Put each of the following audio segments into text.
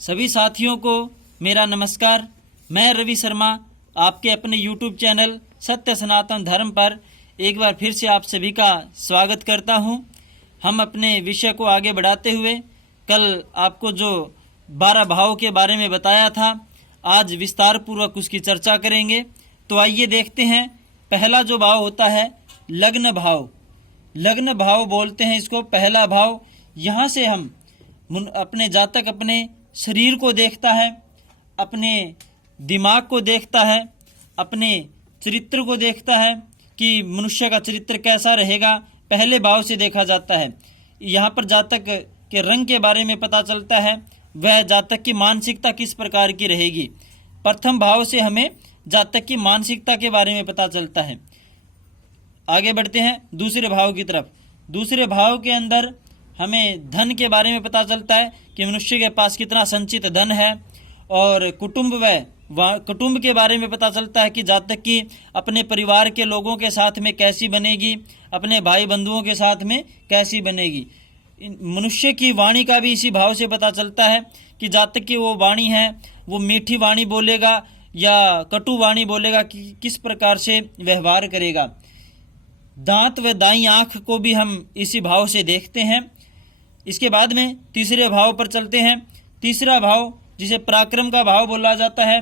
सभी साथियों को मेरा नमस्कार। मैं रवि शर्मा आपके अपने YouTube चैनल सत्य सनातन धर्म पर एक बार फिर से आप सभी का स्वागत करता हूं। हम अपने विषय को आगे बढ़ाते हुए कल आपको जो 12 भाव के बारे में बताया था, आज विस्तार पूर्वक उसकी चर्चा करेंगे। तो आइए देखते हैं। पहला जो भाव होता है लग्न भाव। लग्न भाव बोलते हैं इसको, पहला भाव। यहाँ से हम अपने जातक अपने शरीर को देखता है, अपने दिमाग को देखता है, अपने चरित्र को देखता है कि मनुष्य का चरित्र कैसा रहेगा, पहले भाव से देखा जाता है। यहाँ पर जातक के रंग के बारे में पता चलता है, वह जातक की मानसिकता किस प्रकार की रहेगी। प्रथम भाव से हमें जातक की मानसिकता के बारे में पता चलता है। आगे बढ़ते हैं दूसरे भाव की तरफ। दूसरे भाव के अंदर हमें धन के बारे में पता चलता है कि मनुष्य के पास कितना संचित धन है, और कुटुंब के बारे में पता चलता है कि जातक की अपने परिवार के लोगों के साथ में कैसी बनेगी, अपने भाई बंधुओं के साथ में कैसी बनेगी। मनुष्य की वाणी का भी इसी भाव से पता चलता है कि जातक की वो वाणी है, वो मीठी वाणी बोलेगा या कटु वाणी बोलेगा, कि किस प्रकार से व्यवहार करेगा। दांत व दाईं आंख को भी हम इसी भाव से देखते हैं। इसके बाद में तीसरे भाव पर चलते हैं। तीसरा भाव जिसे पराक्रम का भाव बोला जाता है,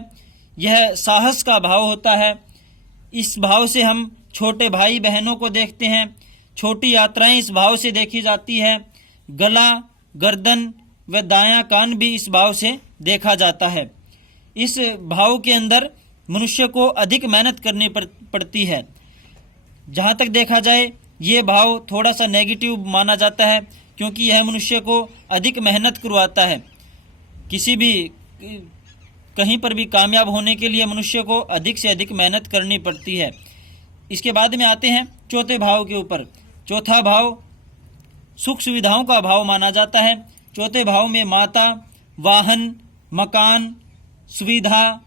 यह साहस का भाव होता है। इस भाव से हम छोटे भाई बहनों को देखते हैं। छोटी यात्राएं इस भाव से देखी जाती है। गला, गर्दन व दायां कान भी इस भाव से देखा जाता है। इस भाव के अंदर मनुष्य को अधिक मेहनत करनी पड़ती है। जहाँ तक देखा जाए ये भाव थोड़ा सा नेगेटिव माना जाता है, क्योंकि यह मनुष्य को अधिक मेहनत करवाता है। किसी भी कहीं पर भी कामयाब होने के लिए मनुष्य को अधिक से अधिक मेहनत करनी पड़ती है। इसके बाद में आते हैं चौथे भाव के ऊपर। चौथा भाव सुख सुविधाओं का भाव माना जाता है। चौथे भाव में माता, वाहन, मकान, सुविधा,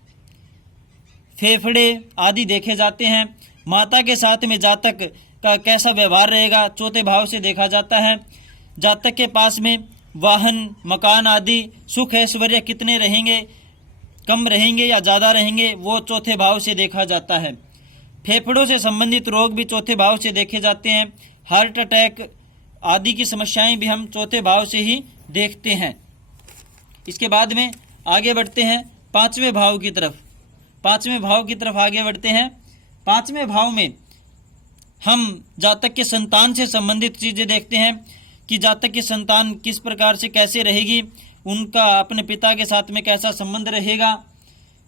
फेफड़े आदि देखे जाते हैं। माता के साथ में जातक का कैसा व्यवहार रहेगा, चौथे भाव से देखा जाता है। जातक के पास में वाहन, मकान आदि सुख ऐश्वर्य कितने रहेंगे, कम रहेंगे या ज़्यादा रहेंगे, वो चौथे भाव से देखा जाता है। फेफड़ों से संबंधित रोग भी चौथे भाव से देखे जाते हैं। हार्ट अटैक आदि की समस्याएं भी हम चौथे भाव से ही देखते हैं। इसके बाद में आगे बढ़ते हैं पांचवें भाव की तरफ। पांचवें भाव की तरफ आगे बढ़ते हैं। पांचवें भाव में हम जातक के संतान से संबंधित चीज़ें देखते हैं कि जातक की संतान किस प्रकार से कैसे रहेगी, उनका अपने पिता के साथ में कैसा संबंध रहेगा।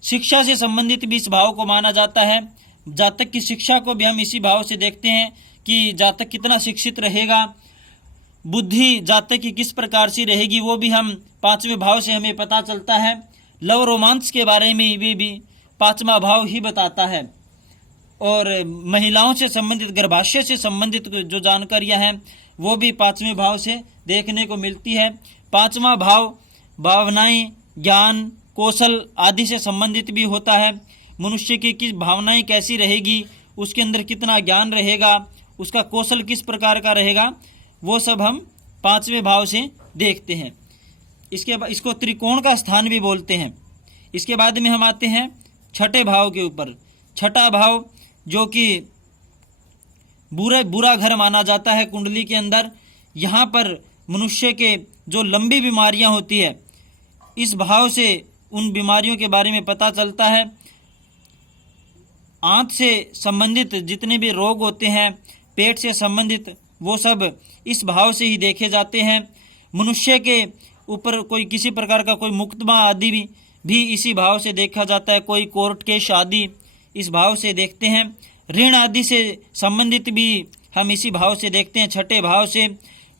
शिक्षा से संबंधित भी इस भाव को माना जाता है। जातक की शिक्षा को भी हम इसी भाव से देखते हैं कि जातक कितना शिक्षित रहेगा। बुद्धि जातक की किस प्रकार से रहेगी, वो भी हम पांचवें भाव से हमें पता चलता है। लव रोमांस के बारे में भी पांचवा भाव ही बताता है। और महिलाओं से संबंधित, गर्भाशय से संबंधित जो जानकारियां हैं वो भी पांचवें भाव से देखने को मिलती है। पांचवा भाव भावनाएं, ज्ञान, कौशल आदि से संबंधित भी होता है। मनुष्य की किस भावनाएं कैसी रहेगी, उसके अंदर कितना ज्ञान रहेगा, उसका कौशल किस प्रकार का रहेगा, वो सब हम पांचवें भाव से देखते हैं। इसको त्रिकोण का स्थान भी बोलते हैं। इसके बाद में हम आते हैं छठे भाव के ऊपर। छठा भाव जो कि बुरा घर माना जाता है कुंडली के अंदर। यहाँ पर मनुष्य के जो लंबी बीमारियाँ होती है, इस भाव से उन बीमारियों के बारे में पता चलता है। आंत से संबंधित जितने भी रोग होते हैं, पेट से संबंधित, वो सब इस भाव से ही देखे जाते हैं। मनुष्य के ऊपर कोई किसी प्रकार का कोई मुकदमा आदि भी इसी भाव से देखा जाता है। कोई कोर्ट केस आदि इस भाव से देखते हैं। ऋण आदि से संबंधित भी हम इसी भाव से देखते हैं, छठे भाव से।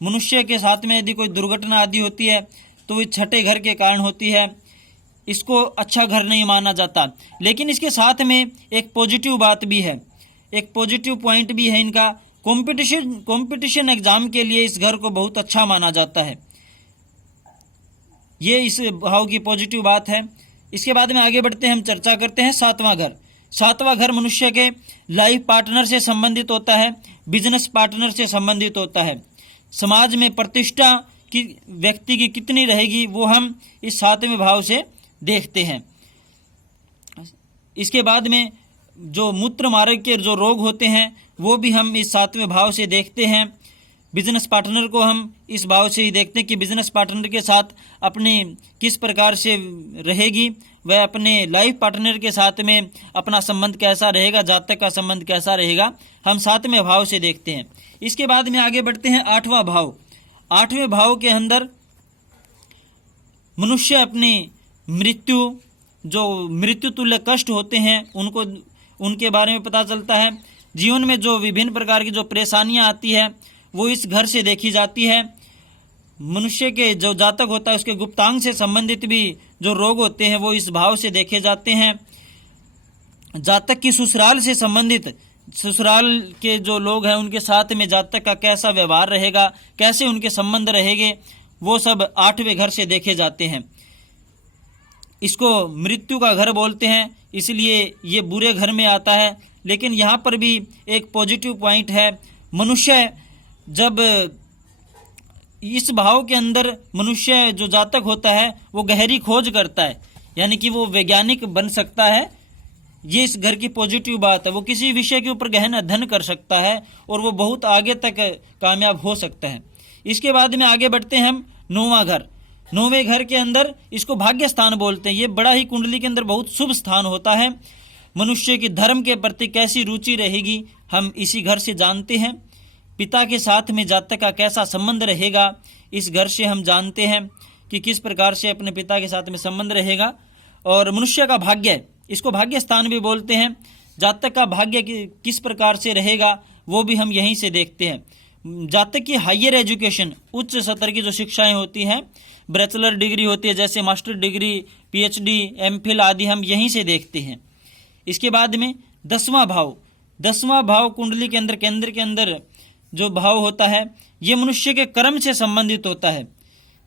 मनुष्य के साथ में यदि कोई दुर्घटना आदि होती है तो वो छठे घर के कारण होती है। इसको अच्छा घर नहीं माना जाता। लेकिन इसके साथ में एक पॉजिटिव बात भी है, एक पॉजिटिव पॉइंट भी है इनका। कंपटीशन एग्जाम के लिए इस घर को बहुत अच्छा माना जाता है। ये इस भाव की पॉजिटिव बात है। इसके बाद में आगे बढ़ते हैं, हम चर्चा करते हैं सातवां घर। सातवां घर मनुष्य के लाइफ पार्टनर से संबंधित होता है, बिजनेस पार्टनर से संबंधित होता है। समाज में प्रतिष्ठा कि व्यक्ति की कितनी रहेगी वो हम इस 7वें भाव से देखते हैं। इसके बाद में जो मूत्र मार्ग के जो रोग होते हैं वो भी हम इस 7वें भाव से देखते हैं। बिजनेस पार्टनर को हम इस भाव से ही देखते हैं कि बिजनेस पार्टनर के साथ अपने किस प्रकार से रहेगी, वह अपने लाइफ पार्टनर के साथ में अपना संबंध कैसा रहेगा, जातक का संबंध कैसा रहेगा, हम 7वें भाव से देखते हैं। इसके बाद में आगे बढ़ते हैं 8वां भाव। 8वें भाव के अंदर मनुष्य अपनी मृत्यु, जो मृत्यु तुल्य कष्ट होते हैं उनके बारे में पता चलता है। जीवन में जो विभिन्न प्रकार की जो परेशानियां आती है वो इस घर से देखी जाती है। मनुष्य के जो जातक होता है उसके गुप्तांग से संबंधित भी जो रोग होते हैं वो इस भाव से देखे जाते हैं। जातक की ससुराल से संबंधित, ससुराल के जो लोग हैं उनके साथ में जातक का कैसा व्यवहार रहेगा, कैसे उनके संबंध रहेंगे, वो सब 8वें घर से देखे जाते हैं। इसको मृत्यु का घर बोलते हैं, इसलिए ये बुरे घर में आता है। लेकिन यहाँ पर भी एक पॉजिटिव पॉइंट है। मनुष्य जब इस भाव के अंदर मनुष्य जो जातक होता है वो गहरी खोज करता है, यानी कि वो वैज्ञानिक बन सकता है। ये इस घर की पॉजिटिव बात है। वो किसी विषय के ऊपर गहन अध्ययन कर सकता है और वो बहुत आगे तक कामयाब हो सकता है। इसके बाद में आगे बढ़ते हैं हम 9वां घर। 9वें घर के अंदर इसको भाग्य स्थान बोलते हैं। ये बड़ा ही कुंडली के अंदर बहुत शुभ स्थान होता है। मनुष्य की धर्म के प्रति कैसी रुचि रहेगी हम इसी घर से जानते हैं। पिता के साथ में जातक का कैसा संबंध रहेगा इस घर से हम जानते हैं कि किस प्रकार से अपने पिता के साथ में संबंध रहेगा। और मनुष्य का भाग्य, इसको भाग्य स्थान भी बोलते हैं। जातक का भाग्य किस प्रकार से रहेगा वो भी हम यहीं से देखते हैं। जातक की हायर एजुकेशन, उच्च स्तर की जो शिक्षाएं होती हैं, बैचलर डिग्री होती है, जैसे मास्टर डिग्री, पीएचडी, एमफिल आदि हम यहीं से देखते हैं। इसके बाद में 10वां भाव। 10वां भाव कुंडली के अंदर, केंद्र के अंदर जो भाव होता है ये मनुष्य के कर्म से संबंधित होता है।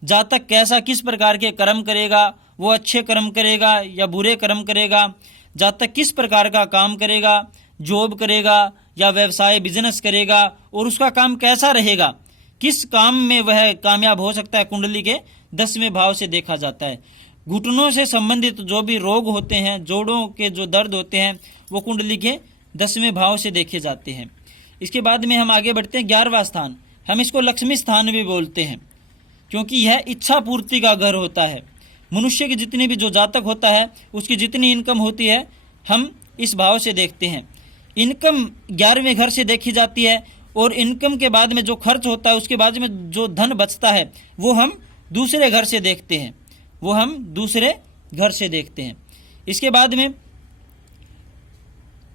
जातक कैसा, किस प्रकार के कर्म करेगा, वो अच्छे कर्म करेगा या बुरे कर्म करेगा, जातक किस प्रकार का काम करेगा, जॉब करेगा या व्यवसाय बिजनेस करेगा, और उसका काम कैसा रहेगा, किस काम में वह कामयाब हो सकता है, कुंडली के 10वें भाव से देखा जाता है। घुटनों से संबंधित जो भी रोग होते हैं, जोड़ों के जो दर्द होते हैं, वो कुंडली के 10वें भाव से देखे जाते हैं। इसके बाद में हम आगे बढ़ते हैं 11वां स्थान। हम इसको लक्ष्मी स्थान भी बोलते हैं क्योंकि यह इच्छा पूर्ति का घर होता है। मनुष्य की जितनी भी जो जातक होता है उसकी जितनी इनकम होती है हम इस भाव से देखते हैं। इनकम 11वें घर से देखी जाती है और इनकम के बाद में जो खर्च होता है उसके बाद में जो धन बचता है वो हम दूसरे घर से देखते हैं, वो हम दूसरे घर से देखते हैं। इसके बाद में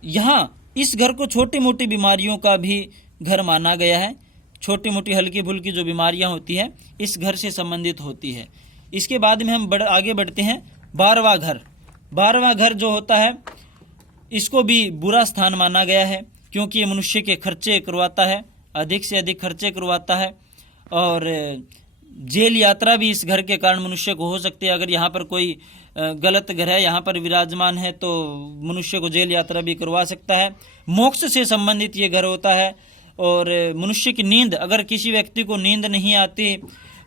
यहाँ इस घर को छोटी मोटी बीमारियों का भी घर माना गया है। छोटी मोटी हल्की फुल्की जो बीमारियां होती है इस घर से संबंधित होती है। इसके बाद में हम आगे बढ़ते हैं 12वां घर। 12वां घर जो होता है इसको भी बुरा स्थान माना गया है क्योंकि ये मनुष्य के खर्चे करवाता है, अधिक से अधिक खर्चे करवाता है। और जेल यात्रा भी इस घर के कारण मनुष्य को हो सकती है। अगर यहाँ पर कोई गलत ग्रह यहाँ पर विराजमान है तो मनुष्य को जेल यात्रा भी करवा सकता है। मोक्ष से संबंधित ये घर होता है। और मनुष्य की नींद, अगर किसी व्यक्ति को नींद नहीं आती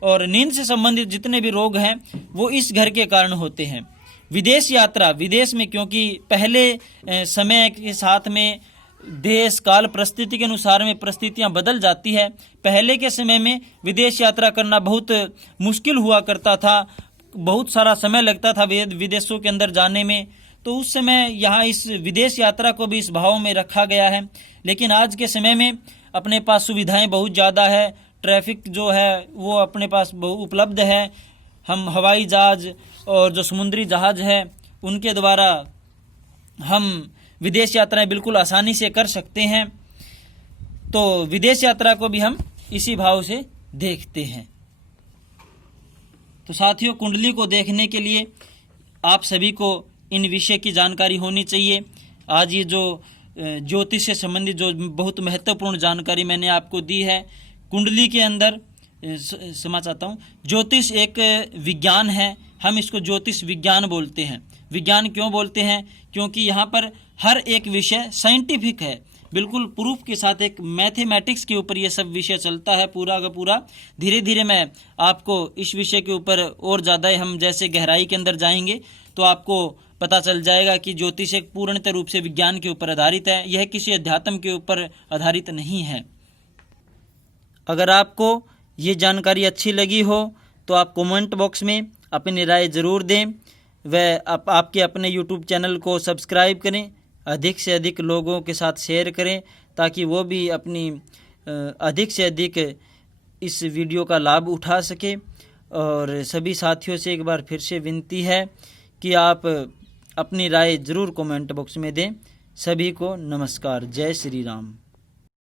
और नींद से संबंधित जितने भी रोग हैं वो इस घर के कारण होते हैं। विदेश यात्रा, विदेश में क्योंकि पहले समय के साथ में देश काल परिस्थिति के अनुसार में परिस्थितियां बदल जाती है। पहले के समय में विदेश यात्रा करना बहुत मुश्किल हुआ करता था, बहुत सारा समय लगता था विदेशों के अंदर जाने में। तो उस समय यहाँ इस विदेश यात्रा को भी इस भाव में रखा गया है। लेकिन आज के समय में अपने पास सुविधाएं बहुत ज़्यादा है, ट्रैफिक जो है वो अपने पास उपलब्ध है। हम हवाई जहाज और जो समुद्री जहाज है उनके द्वारा हम विदेश यात्राएं बिल्कुल आसानी से कर सकते हैं। तो विदेश यात्रा को भी हम इसी भाव से देखते हैं। तो साथियों, कुंडली को देखने के लिए आप सभी को इन विषय की जानकारी होनी चाहिए। आज ये जो ज्योतिष से संबंधित जो बहुत महत्वपूर्ण जानकारी मैंने आपको दी है, कुंडली के अंदर समझ चाहता हूँ। ज्योतिष एक विज्ञान है, हम इसको ज्योतिष विज्ञान बोलते हैं। विज्ञान क्यों बोलते हैं? क्योंकि यहाँ पर हर एक विषय साइंटिफिक है, बिल्कुल प्रूफ के साथ एक मैथमेटिक्स के ऊपर ये सब विषय चलता है पूरा का पूरा। धीरे धीरे मैं आपको इस विषय के ऊपर और ज़्यादा हम जैसे गहराई के अंदर जाएंगे तो आपको पता चल जाएगा कि ज्योतिष एक पूर्णतः रूप से विज्ञान के ऊपर आधारित है, यह किसी अध्यात्म के ऊपर आधारित नहीं है। अगर आपको ये जानकारी अच्छी लगी हो तो आप कमेंट बॉक्स में अपनी राय ज़रूर दें। वह आपके अपने यूट्यूब चैनल को सब्सक्राइब करें, अधिक से अधिक लोगों के साथ शेयर करें ताकि वो भी अपनी अधिक से अधिक इस वीडियो का लाभ उठा सके। और सभी साथियों से एक बार फिर से विनती है कि आप अपनी राय ज़रूर कमेंट बॉक्स में दें। सभी को नमस्कार। जय श्री राम।